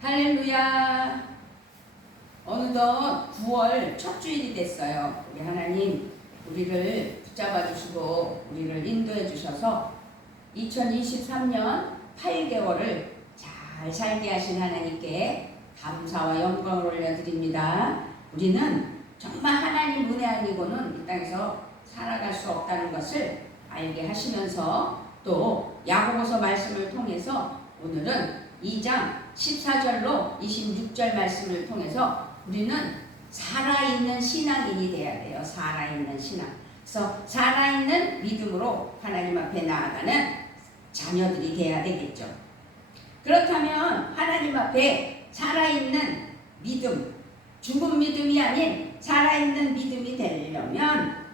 할렐루야. 어느덧 9월 첫 주일이 됐어요. 우리 하나님 우리를 붙잡아 주시고 우리를 인도해 주셔서 2023년 8개월을 잘 살게 하신 하나님께 감사와 영광을 올려드립니다. 우리는 정말 하나님 은혜 아니고는 이 땅에서 살아갈 수 없다는 것을 알게 하시면서 또 야고보서 말씀을 통해서 오늘은 2장 14절로 26절 말씀을 통해서 우리는 살아있는 신앙인이 돼야 돼요. 살아있는 신앙. 그래서 살아있는 믿음으로 하나님 앞에 나아가는 자녀들이 돼야 되겠죠. 그렇다면 하나님 앞에 살아있는 믿음, 죽은 믿음이 아닌 살아있는 믿음이 되려면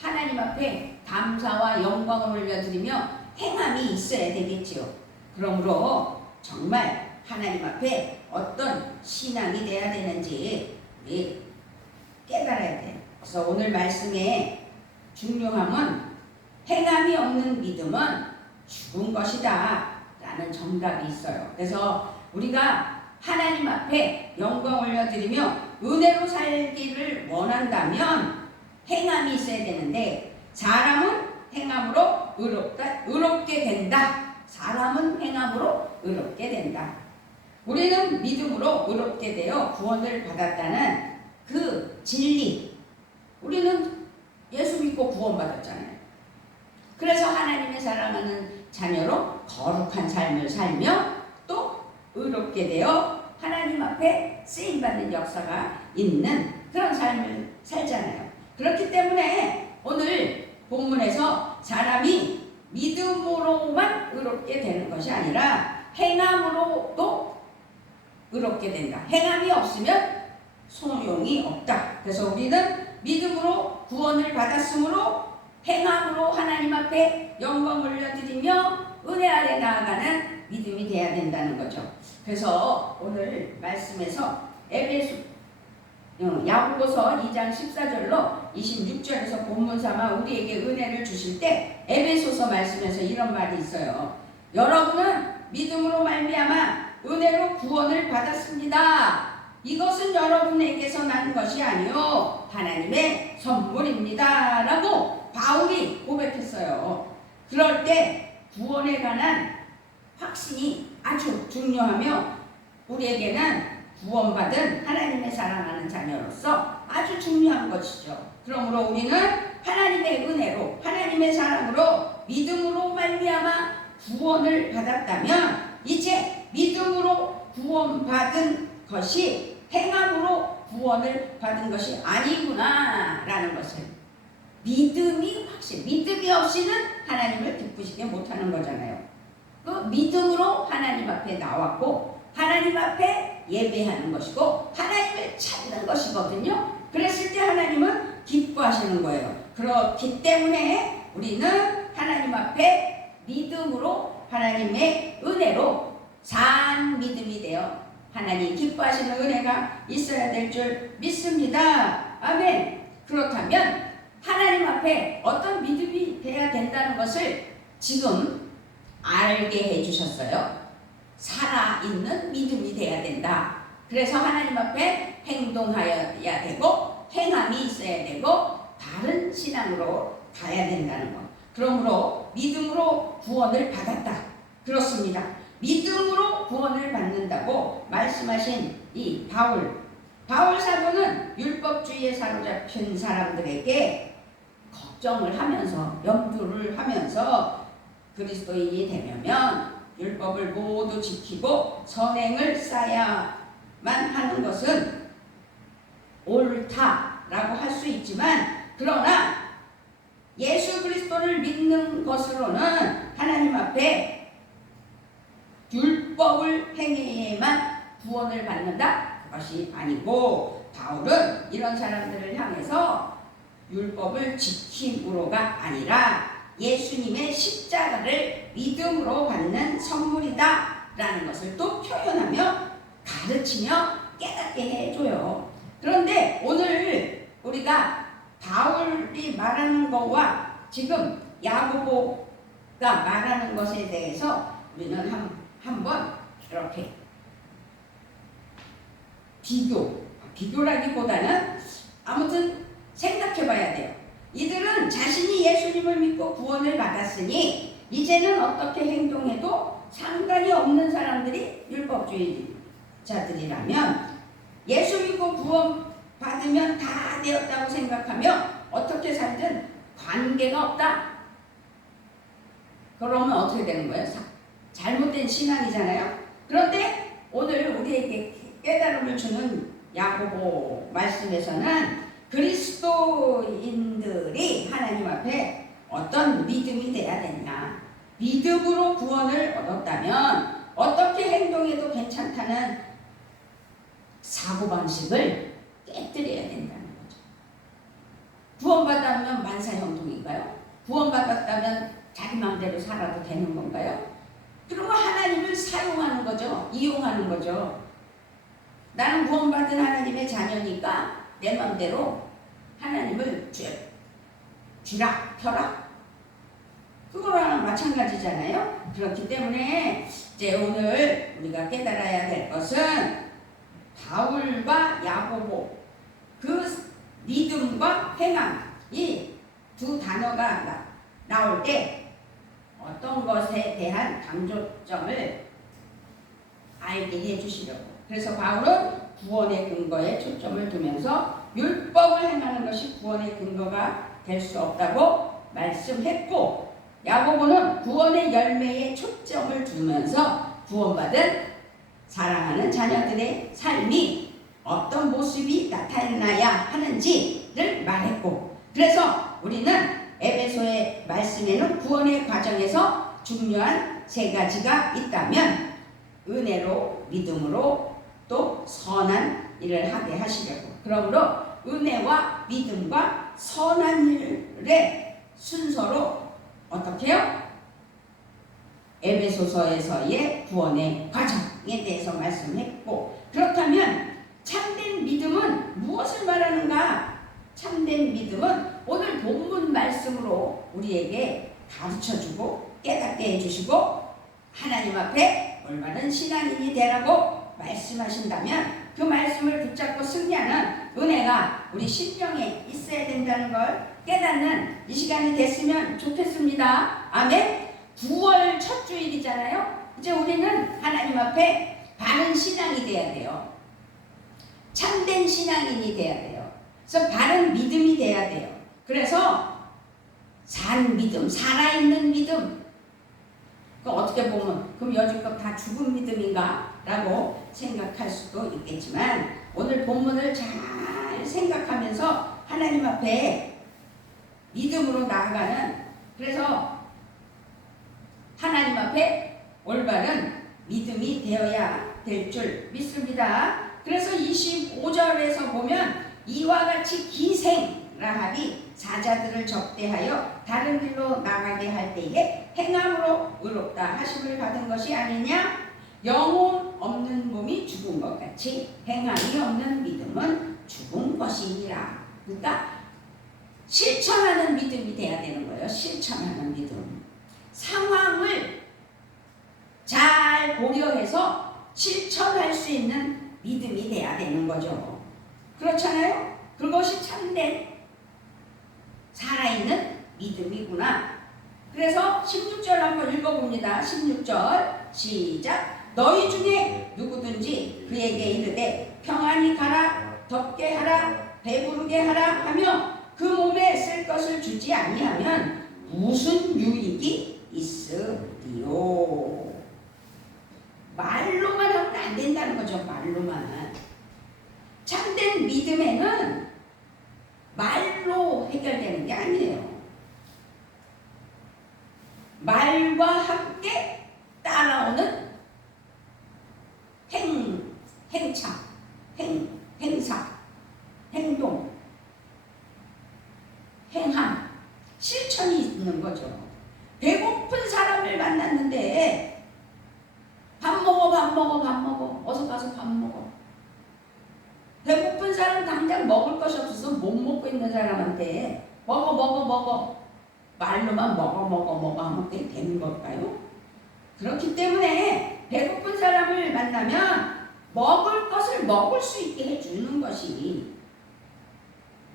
하나님 앞에 감사와 영광을 올려드리며 행함이 있어야 되겠지요. 그러므로 정말 하나님 앞에 어떤 신앙이 돼야 되는지 우리 깨달아야 돼요. 그래서 오늘 말씀의 중요함은 행함이 없는 믿음은 죽은 것이다 라는 정답이 있어요. 그래서 우리가 하나님 앞에 영광 올려드리며 은혜로 살기를 원한다면 행함이 있어야 되는데 사람은 행함으로 의롭게 된다. 사람은 행함으로 의롭게 된다. 우리는 믿음으로 의롭게 되어 구원을 받았다는 그 진리. 우리는 예수 믿고 구원받았잖아요. 그래서 하나님의 사랑하는 자녀로 거룩한 삶을 살며 또 의롭게 되어 하나님 앞에 쓰임받는 역사가 있는 그런 삶을 살잖아요. 그렇기 때문에 오늘 본문에서 사람이 믿음으로만 의롭게 되는 것이 아니라 행함으로도 의롭게 된다. 행함이 없으면 소용이 없다. 그래서 우리는 믿음으로 구원을 받았으므로 행함으로 하나님 앞에 영광을 올려드리며 은혜 아래 나아가는 믿음이 되어야 된다는 거죠. 그래서 오늘 말씀에서 야고보서 2장 14절로 26절에서 본문 삼아 우리에게 은혜를 주실 때 에베소서 말씀에서 이런 말이 있어요. 여러분은 믿음으로 말미암아 은혜로 구원을 받았습니다. 이것은 여러분에게서 난 것이 아니요 하나님의 선물입니다 라고 바울이 고백했어요. 그럴 때 구원에 관한 확신이 아주 중요하며 우리에게는 구원받은 하나님의 사랑하는 자녀로서 아주 중요한 것이죠. 그러므로 우리는 하나님의 은혜로 하나님의 사랑으로 믿음으로 말미암아 구원을 받았다면 이제 믿음으로 구원받은 것이 행함으로 구원을 받은 것이 아니구나 라는 것을 믿음이 확실, 믿음이 없이는 하나님을 기쁘시게 못하는 거잖아요. 그 믿음으로 하나님 앞에 나왔고 하나님 앞에 예배하는 것이고 하나님을 찾는 것이거든요. 그랬을 때 하나님은 기뻐하시는 거예요. 그렇기 때문에 우리는 하나님 앞에 믿음으로 하나님의 은혜로 산 믿음이 되어 하나님 기뻐하시는 은혜가 있어야 될 줄 믿습니다. 아멘. 그렇다면 하나님 앞에 어떤 믿음이 돼야 된다는 것을 지금 알게 해주셨어요. 살아있는 믿음이 돼야 된다. 그래서 하나님 앞에 행동하여야 되고 행함이 있어야 되고 다른 신앙으로 가야 된다는 것. 그러므로 믿음으로 구원을 받았다. 그렇습니다. 믿음으로 구원을 받는다고 말씀하신 이 바울 사도는 율법주의에 사로잡힌 사람들에게 걱정을 하면서 염두를 하면서 그리스도인이 되면 율법을 모두 지키고 선행을 쌓아야만 하는 것은 옳다라고 할 수 있지만 그러나 예수 그리스도를 믿는 것으로는 하나님 앞에 율법을 행해야만 구원을 받는다? 그것이 아니고 바울은 이런 사람들을 향해서 율법을 지킴으로가 아니라 예수님의 십자가를 믿음으로 받는 선물이다 라는 것을 또 표현하며 가르치며 깨닫게 해줘요. 그런데 오늘 우리가 바울이 말하는 것과 지금 야고보가 말하는 것에 대해서 우리는 한번 이렇게 비교라기보다는 아무튼 생각해 봐야 돼요. 이들은 자신이 예수님을 믿고 구원을 받았으니 이제는 어떻게 행동해도 상관이 없는 사람들이 율법주의자들이라면, 예수 믿고 구원 받으면 다 되었다고 생각하며 어떻게 살든 관계가 없다. 그러면 어떻게 되는 거예요? 잘못된 신앙이잖아요. 그런데 오늘 우리에게 깨달음을 주는 야고보 말씀에서는 그리스도인들이 하나님 앞에 어떤 믿음이 돼야 되냐, 믿음으로 구원을 얻었다면 어떻게 행동해도 괜찮다는 사고방식을 깨뜨려야 된다는 거죠. 구원받았다면 만사형통인가요? 구원받았다면 자기 마음대로 살아도 되는 건가요? 그러면 하나님을 사용하는 거죠. 이용하는 거죠. 나는 구원받은 하나님의 자녀니까 내 마음대로 하나님을 쥐라 펴라, 그거랑 마찬가지잖아요. 그렇기 때문에 이제 오늘 우리가 깨달아야 될 것은 바울과 야고보, 그 믿음과 행함, 이 두 단어가 나올 때 어떤 것에 대한 강조점을 알게 해주시려고. 그래서 바울은 구원의 근거에 초점을 두면서 율법을 행하는 것이 구원의 근거가 될 수 없다고 말씀했고, 야고보는 구원의 열매에 초점을 두면서 구원받은 사랑하는 자녀들의 삶이 어떤 모습이 나타나야 하는지를 말했고, 그래서 우리는 에베소의 말씀에는 구원의 과정에서 중요한 세 가지가 있다면 은혜로, 믿음으로, 또 선한 일을 하게 하시려고. 그러므로 은혜와 믿음과 선한 일의 순서로 어떻게 해요? 에베소서에서의 구원의 과정에 대해서 말씀했고, 그렇다면 참된 믿음은 무엇을 말하는가? 참된 믿음은 오늘 본문 말씀으로 우리에게 가르쳐주고 깨닫게 해주시고 하나님 앞에 올바른 신앙인이 되라고 말씀하신다면 그 말씀을 붙잡고 승리하는 은혜가 우리 심령에 있어야 된다는 걸 깨닫는 이 시간이 됐으면 좋겠습니다. 아멘. 9월 첫 주일이잖아요. 이제 우리는 하나님 앞에 바른 신앙이 돼야 돼요. 참된 신앙인이 돼야 돼요. 그래서 바른 믿음이 돼야 돼요. 그래서 산 믿음, 살아있는 믿음. 어떻게 보면 그럼 여지껏 다 죽은 믿음인가? 라고 생각할 수도 있겠지만 오늘 본문을 잘 생각하면서 하나님 앞에 믿음으로 나아가는, 그래서 하나님 앞에 올바른 믿음이 되어야 될 줄 믿습니다. 그래서 25절에서 보면 이와 같이 기생 라합이 사자들을 접대하여 다른 길로 나가게 할 때에 행함으로 의롭다 하심을 받은 것이 아니냐? 영혼 없는 몸이 죽은 것 같이 행함이 없는 믿음은 죽은 것이니라. 그러니까 실천하는 믿음이 돼야 되는 거예요. 실천하는 믿음. 상황을 잘 고려해서 실천할 수 있는 믿음이 돼야 되는 거죠. 그렇잖아요? 그것이 참된 살아있는 믿음이구나. 그래서 16절 한번 읽어봅니다. 16절 시작. 너희 중에 누구든지 그에게 이르되 평안히 가라, 덥게 하라, 배부르게 하라 하며 그 몸에 쓸 것을 주지 아니하면 무슨 유익이 있으리요. 말로만 하면 안 된다는 거죠. 말로만. 참된 믿음에는 말로 해결되는 게 아니에요. 말과 함께 따라오는 행차, 행사, 행동, 행함, 실천이 있는 거죠. 배고픈 사람을 만났는데 밥 먹어, 어서 가서 밥 먹어. 배고픈 사람 당장 먹을 것이 없어서 못 먹고 있는 사람한테 먹어 말로만 먹어 하면 그게 되는 걸까요? 그렇기 때문에 배고픈 사람을 만나면 먹을 것을 먹을 수 있게 해주는 것이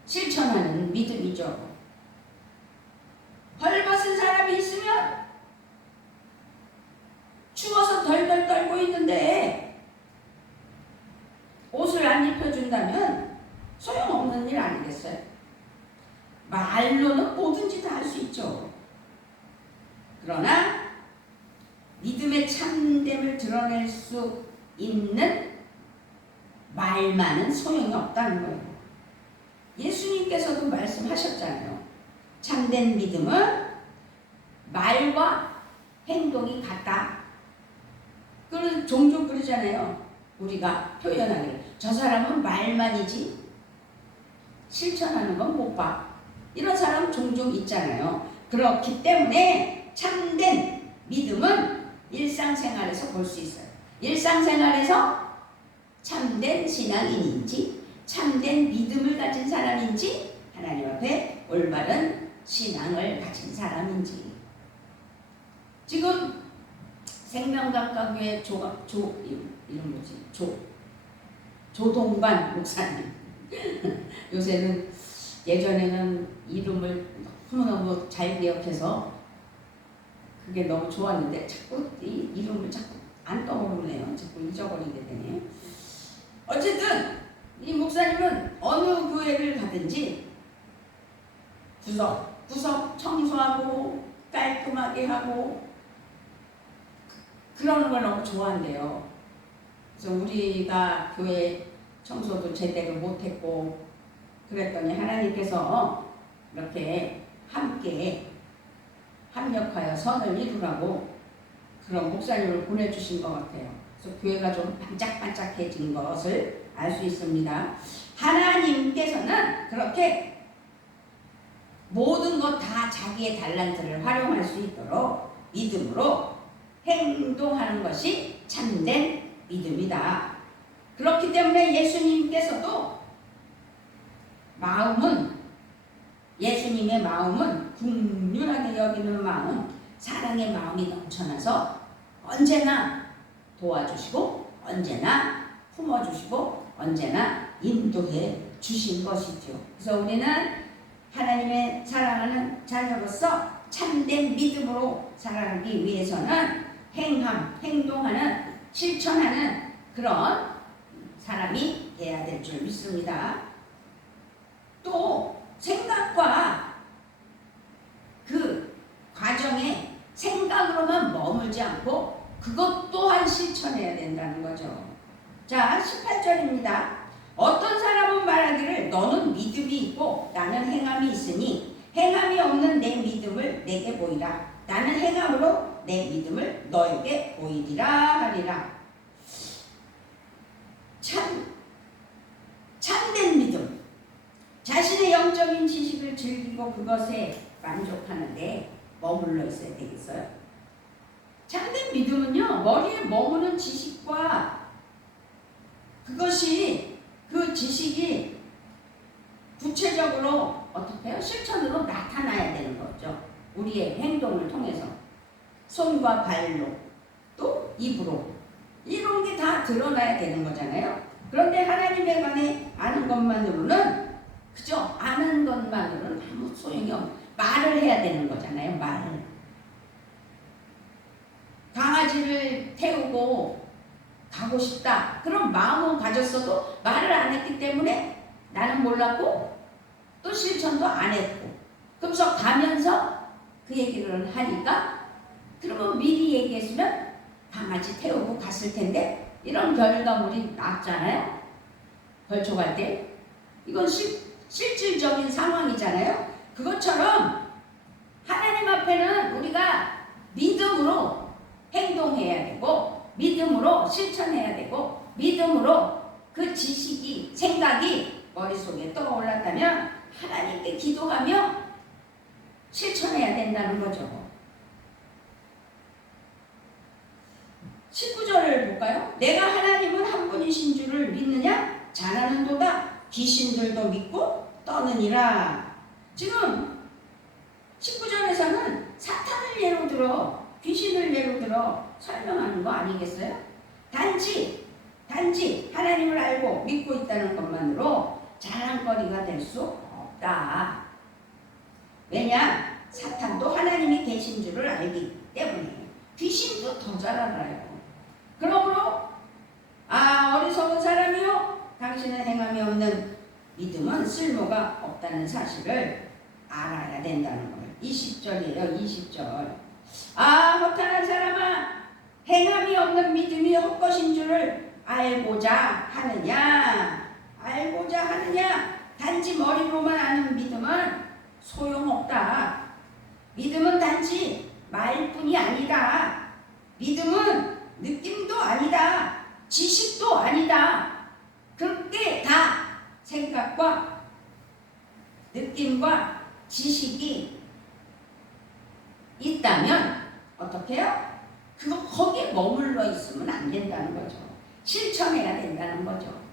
실천하는 믿음이죠. 벌벗은 사람이 있으면 추워서 덜덜 떨고 있는데 옷을 안 입혀준다면 소용없는 일 아니겠어요? 말로는 뭐든지 다 할 수 있죠. 그러나 믿음의 참됨을 드러낼 수 있는 말만은 소용이 없다는 거예요. 예수님께서도 말씀하셨잖아요. 참된 믿음은 말과 행동이 같다. 그런 종종 그러잖아요. 우리가 표현하기를 저 사람은 말만이지 실천하는 건 못 봐. 이런 사람 종종 있잖아요. 그렇기 때문에 참된 믿음은 일상생활에서 볼 수 있어요. 일상생활에서 참된 신앙인인지 참된 믿음을 가진 사람인지 하나님 앞에 올바른 신앙을 가진 사람인지. 지금 생명감과교회 이름 뭐지? 조동관 목사님. 요새는 예전에는 이름을 너무너무 잘 기억해서 그게 너무 좋았는데 자꾸 이 이름을 자꾸 안 떠오르네요. 자꾸 잊어버리게 되네요. 어쨌든 이 목사님은 어느 교회를 가든지 구석 청소하고 깔끔하게 하고 그러는 걸 너무 좋아한대요. 그래서 우리가 교회 청소도 제대로 못했고 그랬더니 하나님께서 이렇게 함께 합력하여 선을 이루라고 그런 목사님을 보내주신 것 같아요. 그래서 교회가 좀 반짝반짝해진 것을 알 수 있습니다. 하나님께서는 그렇게 모든 것 다 자기의 달란트를 활용할 수 있도록 믿음으로 행동하는 것이 참된 믿음이다. 그렇기 때문에 예수님께서도 예수님의 마음은 긍휼하게 여기는 마음, 사랑의 마음이 넘쳐나서 언제나 도와주시고 언제나 품어주시고 언제나 인도해 주신 것이죠. 그래서 우리는 하나님의 사랑하는 자녀로서 참된 믿음으로 살아가기 위해서는 행동하는, 실천하는 그런 사람이 돼야 될 줄 믿습니다. 또 생각과 그 과정에 생각으로만 머물지 않고 그것 또한 실천해야 된다는 거죠. 자, 18절입니다. 어떤 사람은 말하기를 너는 믿음이 있고 나는 행함이 있으니 행함이 없는 내 믿음을 내게 보이라. 나는 행함으로 내 믿음을 너에게 보이리라 하리라. 참된 믿음. 자신의 영적인 지식을 즐기고 그것에 만족하는데 머물러 있어야 되겠어요? 참된 믿음은요, 머리에 머무는 지식과 그것이 그 지식이 구체적으로 어떻게 해요? 실천으로 나타나야 되는 거죠. 우리의 행동을 통해서 손과 발로 또 입으로 이런 게 다 드러나야 되는 거잖아요. 그런데 하나님에 관해 아는 것만으로는 그죠? 아는 것만으로는 아무 소용이 없는 말을 해야 되는 거잖아요. 말을. 강아지를 태우고 가고 싶다. 그런 마음은 가졌어도 말을 안 했기 때문에 나는 몰랐고 또 실천도 안 했고 그래서 가면서 그 얘기를 하니까 그러면 미리 얘기했으면 강아지 태우고 갔을 텐데 이런 결과물이 났잖아요. 벌초갈 때. 이건 실질적인 상황이잖아요. 그것처럼 하나님 앞에는 우리가 믿음으로 행동해야 되고 믿음으로 실천해야 되고 믿음으로 그 지식이 생각이 머릿속에 떠올랐다면 하나님께 기도하며 실천해야 된다는 거죠. 19절을 볼까요? 내가 하나님은 한 분이신 줄을 믿느냐? 잘하는도다. 귀신들도 믿고 떠느니라. 지금 19절에서는 사탄을 예로 들어 귀신을 예로 들어 설명하는 거 아니겠어요? 단지 단지 하나님을 알고 믿고 있다는 것만으로 자랑거리가 될 수 없다. 왜냐? 사탄도 하나님이 계신 줄을 알기 때문에. 귀신도 더 잘 알아요. 그러므로 어리석은 사람이요, 당신은 행함이 없는 믿음은 쓸모가 없다는 사실을 알아야 된다는 거예요. 20절이에요. 20절. 허탄한 사람아, 행함이 없는 믿음이 헛것인 줄을 알고자 하느냐? 단지 머리로만 아는 믿음은 소용없다. 믿음은 단지 말뿐이 아니다. 믿음은 느낌도 아니다. 지식도 아니다. 그렇게 다 생각과 느낌과 지식이 있다면 어떻게 해요? 거기에 머물러 있으면 안 된다는 거죠. 실천해야 된다는 거죠.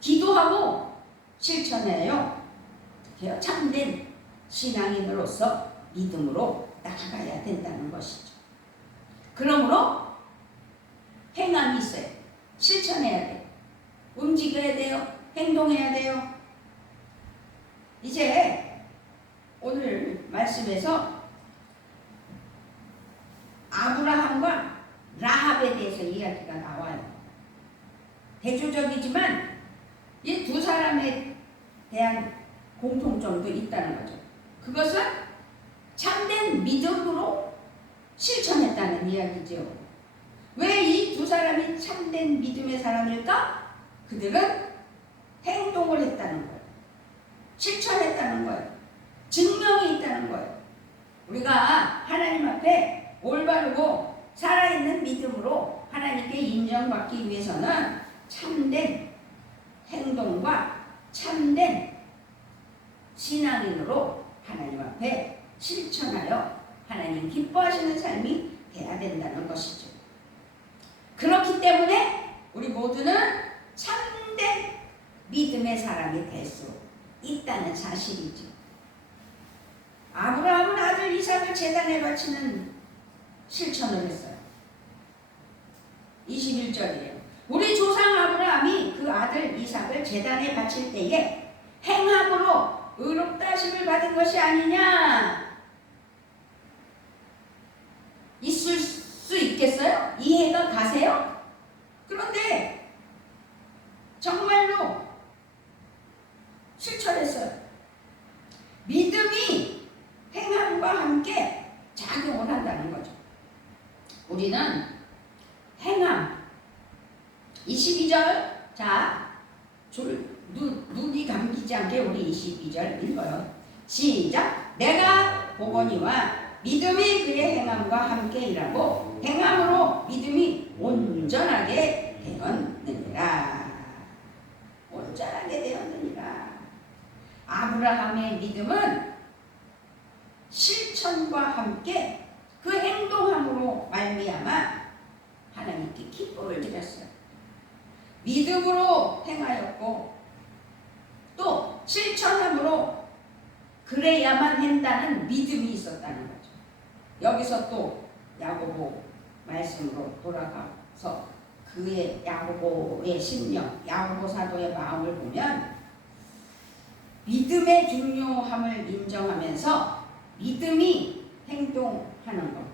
기도하고 실천해요. 어떻게 해요? 참된 신앙인으로서 믿음으로 나아가야 된다는 것이죠. 그러므로 행함이 있어요. 실천해야 돼요. 움직여야 돼요. 행동해야 돼요. 이제 오늘 말씀에서 아브라함과 라합에 대해서 이야기가 나와요. 대조적이지만 이 두 사람에 대한 공통점도 있다는 거죠. 그것은 참된 믿음으로 실천했다는 이야기죠. 왜 이 두 사람이 참된 믿음의 사람일까? 그들은 행동을 했다는 거예요. 실천했다는 거예요. 증명이 있다는 거예요. 우리가 하나님 앞에 올바르고 살아있는 믿음으로 하나님께 인정받기 위해서는 참된 행동과 참된 신앙인으로 하나님 앞에 실천하여 하나님 기뻐하시는 삶이 돼야 된다는 것이죠. 그렇기 때문에 우리 모두는 참된 믿음의 사람이 될 수 있다는 사실이죠. 아브라함은 아들 이삭을 제단에 바치는 실천을 했어요. 21절이에요. 우리 조상 아브라함이 그 아들 이삭을 제단에 바칠 때에 행함으로 의롭다 하심을 받은 것이 아니냐? 있을 수 있겠어요? 이해가 가세요? 그런데 정말로 실천했어요. 믿음이 행함과 함께 작용을 한다는 거죠. 우리는 행함 22절 눈이 감기지 않게 우리 22절 읽어요. 시작. 내가 보거니와 믿음이 그의 행함과 함께 일하고 행함으로 믿음이 온전하게 되었느니라. 온전하게 되었느니라. 아브라함의 믿음은 실천과 함께 그 행동함으로 말미암아 하나님께 기쁨을 드렸어요. 믿음으로 행하였고 또 실천함으로 그래야만 한다는 믿음이 있었다는 거죠. 여기서 또 야고보 말씀으로 돌아가서 그의 야고보의 심령, 야고보 사도의 마음을 보면 믿음의 중요함을 인정하면서 믿음이 행동하는 것,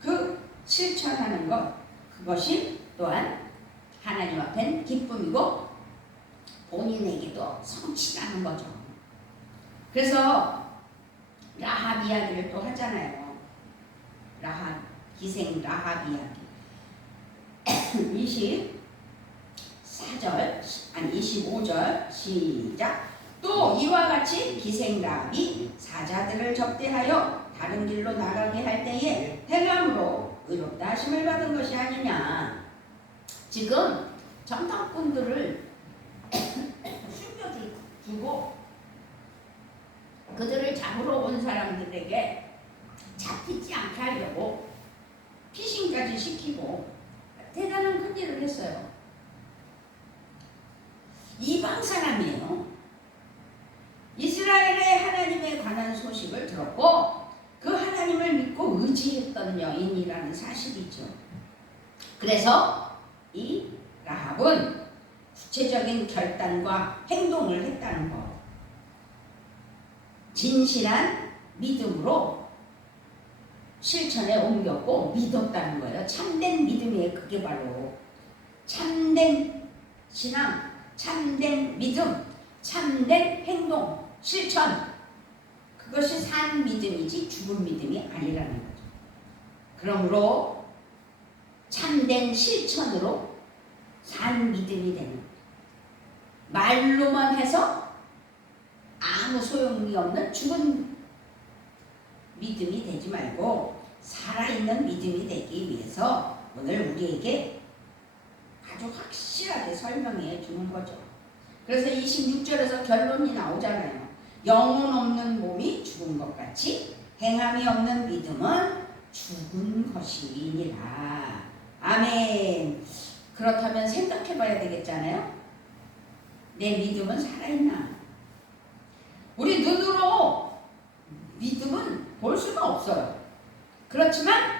그 실천하는 것, 그것이 또한 하나님 앞엔 기쁨이고 본인에게도 성취하는 거죠. 그래서 라합 이야기를 또 하잖아요. 라합, 기생 라합 이야기. 25절 시작. 또 이와 같이 기생 라합이 사자들을 접대하여 다른 길로 나가게 할 때에 행함으로 의롭다 하심을 받은 것이 아니냐. 지금 정탐꾼들을 숨겨주고 그들을 잡으러 온 사람들에게 잡히지 않게 하려고 피신까지 시키고 대단한 큰일을 했어요. 이방 사람이에요. 이스라엘의 하나님에 관한 소식을 들었고 그 하나님을 믿고 의지했던 여인이라는 사실이죠. 그래서 이 라합은 구체적인 결단과 행동을 했다는 것. 진실한 믿음으로 실천에 옮겼고 믿었다는 거예요. 참된 믿음이에요. 그게 바로 참된 신앙, 참된 믿음, 참된 행동, 실천. 그것이 산 믿음이지 죽은 믿음이 아니라는 거죠. 그러므로 참된 실천으로 산 믿음이 되는 거예요. 말로만 해서 아무 소용이 없는 죽은 믿음이 되지 말고 살아있는 믿음이 되기 위해서 오늘 우리에게 아주 확실하게 설명해 주는 거죠. 그래서 26절에서 결론이 나오잖아요. 영혼 없는 몸이 죽은 것 같이 행함이 없는 믿음은 죽은 것이니라. 아멘. 그렇다면 생각해 봐야 되겠잖아요. 내 믿음은 살아있나? 우리 눈으로 믿음은 볼 수가 없어요. 그렇지만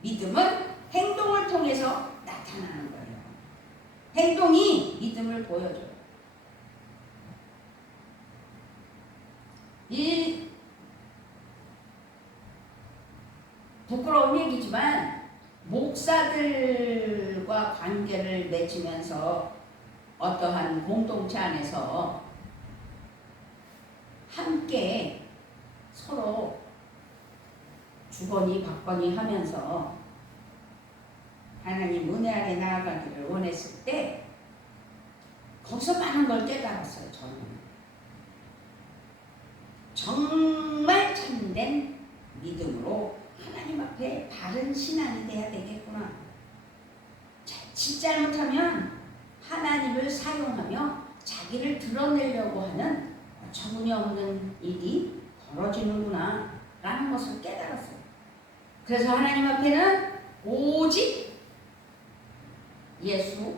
믿음은 행동을 통해서 나타나는 거예요. 행동이 믿음을 보여줘요. 이 부끄러운 얘기지만 목사들과 관계를 맺으면서 어떠한 공동체 안에서 함께 서로 주거니 받거니 하면서 하나님 은혜 아래 나아가기를 원했을 때 거기서 많은 걸 깨달았어요. 저는 정말 참된 믿음으로 하나님 앞에 바른 신앙이 돼야 되겠구나. 자칫 잘못하면 하나님을 사용하며 자기를 드러내려고 하는 어처구니없는 일이 벌어지는구나 라는 것을 깨달았어요. 그래서 하나님 앞에는 오직 예수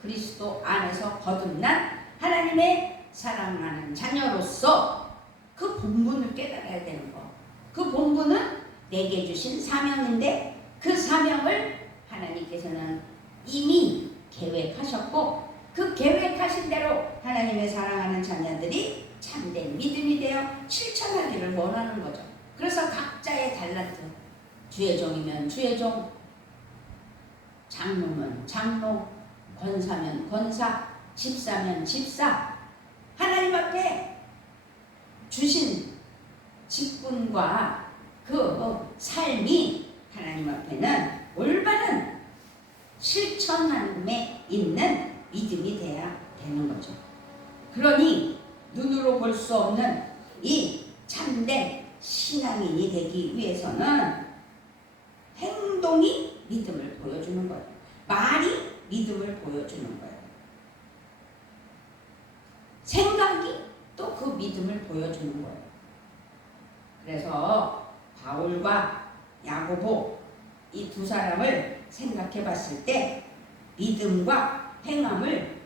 그리스도 안에서 거듭난 하나님의 사랑하는 자녀로서 그 본분을 깨달아야 되는 거. 그 본분은 내게 주신 사명인데 그 사명을 하나님께서는 이미 계획하셨고 그 계획하신 대로 하나님의 사랑하는 자녀들이 참된 믿음이 되어 실천하기를 원하는 거죠. 그래서 각자의 달란트, 주의 종이면 주의 종, 장로면 장로, 권사면 권사, 집사면 집사, 하나님 앞에 주신 직분과 그 삶이 하나님 앞에는 올바른 실천함에 있는 믿음이 돼야 되는 거죠. 그러니 눈으로 볼 수 없는 이 참된 신앙인이 되기 위해서는 행동이 믿음을 보여주는 거예요. 말이 믿음을 보여주는 거예요. 생각이 또 그 믿음을 보여주는 거예요. 그래서 바울과 야고보 이 두 사람을 생각해 봤을 때 믿음과 행함을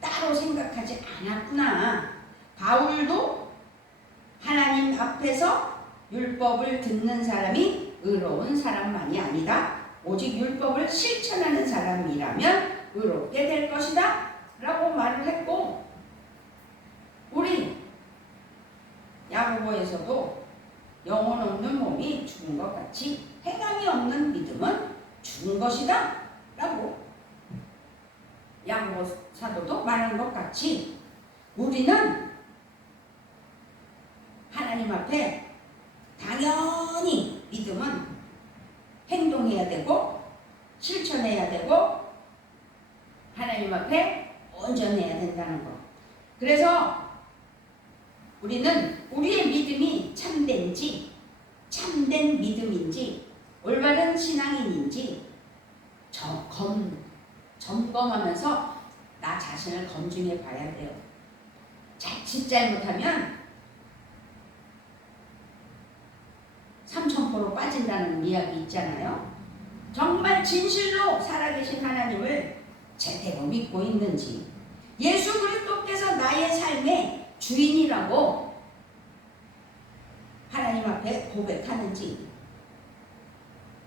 따로 생각하지 않았구나. 바울도 하나님 앞에서 율법을 듣는 사람이 의로운 사람만이 아니다. 오직 율법을 실천하는 사람이라면 의롭게 될 것이다 라고 말을 했고, 우리 야고보에서도 영혼 없는 몸이 죽은 것 같이 행함이 없는 믿음은 죽은 것이다 라고 야고보 사도도 말한 것 같이 우리는 하나님 앞에 당연히 믿음은 행동해야 되고 실천해야 되고 하나님 앞에 온전해야 된다는 것. 그래서 우리는 우리의 믿음이 참된지, 참된 믿음인지, 올바른 신앙인인지 점검하면서 나 자신을 검증해 봐야 돼요. 자칫 잘못하면 삼천포로 빠진다는 이야기 있잖아요. 정말 진실로 살아계신 하나님을 제대로 믿고 있는지, 예수 그리스도께서 나의 삶의 주인이라고 하나님 앞에 고백하는지,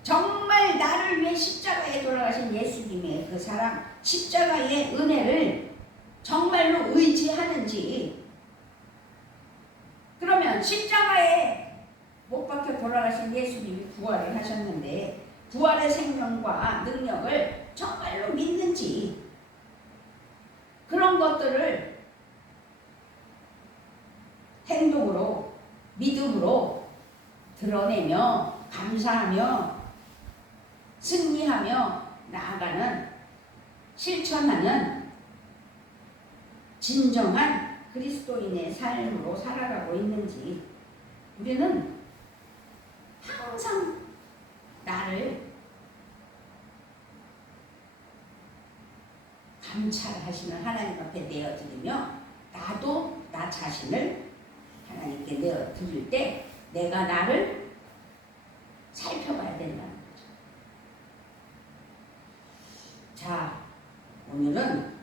정말 나를 위해 십자가에 돌아가신 예수님의 그 사랑, 십자가의 은혜를 정말로 의지하는지. 그러면 십자가에 못 박혀 돌아가신 예수님이 부활을 하셨는데 부활의 생명과 능력을 정말로 믿는지, 그런 것들을 행동으로, 믿음으로 드러내며 감사하며 승리하며 나아가는, 실천하는 진정한 그리스도인의 삶으로 살아가고 있는지. 우리는 항상 나를 감찰하시는 하나님 앞에 내어드리며 나도 나 자신을 하나님께 내어드릴 때 내가 나를 살펴봐야 된다는 거죠. 자, 오늘은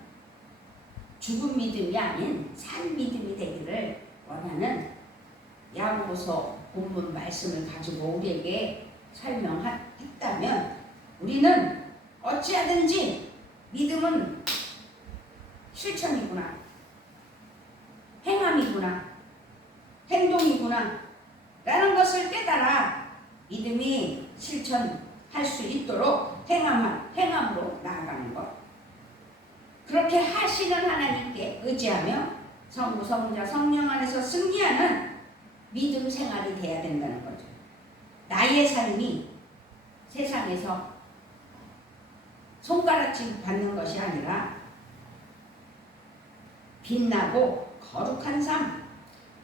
죽은 믿음이 아닌 산 믿음이 되기를 원하는 야고보서 본문 말씀을 가지고 우리에게 설명했다면, 우리는 어찌하든지 믿음은 실천이구나, 행함이구나, 행동이구나 라는 것을 깨달아 믿음이 실천할 수 있도록 행함으로 나아가는 것. 그렇게 하시는 하나님께 의지하며 성부, 성자, 성령 안에서 승리하는 믿음 생활이 돼야 된다는 거죠. 나의 삶이 세상에서 손가락질 받는 것이 아니라 빛나고 거룩한 삶,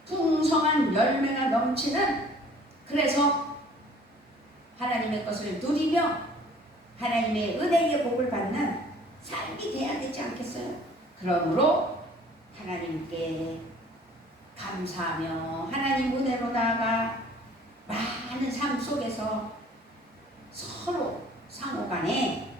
풍성한 열매가 넘치는, 그래서 하나님의 것을 누리며 하나님의 은혜의 복을 받는 삶이 돼야 되지 않겠어요? 그러므로 하나님께 감사하며 하나님 은혜로 나아가 많은 삶 속에서 서로 상호간에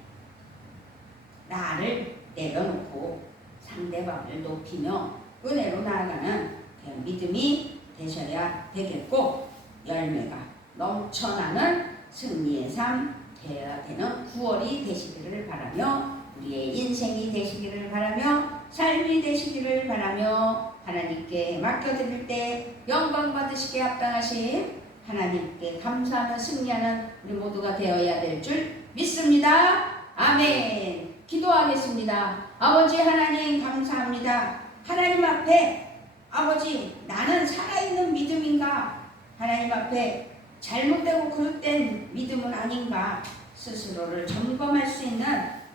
나를 내려놓고 상대방을 높이며 은혜로 나아가는 그런 믿음이 되셔야 되겠고, 열매가 넘쳐나는 승리의 삶 되어야 되는 9월이 되시기를 바라며, 우리의 인생이 되시기를 바라며, 삶이 되시기를 바라며, 하나님께 맡겨드릴 때 영광 받으시게 합당하신 하나님께 감사하며 승리하는 우리 모두가 되어야 될 줄 믿습니다. 아멘. 기도하겠습니다. 아버지 하나님 감사합니다. 하나님 앞에 아버지, 나는 살아있는 믿음인가, 하나님 앞에 잘못되고 그릇된 믿음은 아닌가 스스로를 점검할 수 있는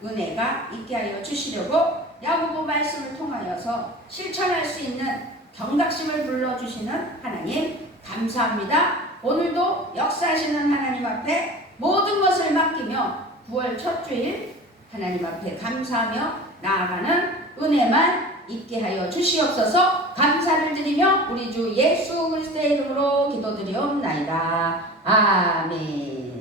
은혜가 있게 하여 주시려고 야고보 말씀을 통하여서 실천할 수 있는 경각심을 불러주시는 하나님 감사합니다. 오늘도 역사하시는 하나님 앞에 모든 것을 맡기며 9월 첫 주일 하나님 앞에 감사하며 나아가는 은혜만 있게 하여 주시옵소서. 감사를 드리며 우리 주 예수 그리스도의 이름으로 기도드리옵나이다. 아멘.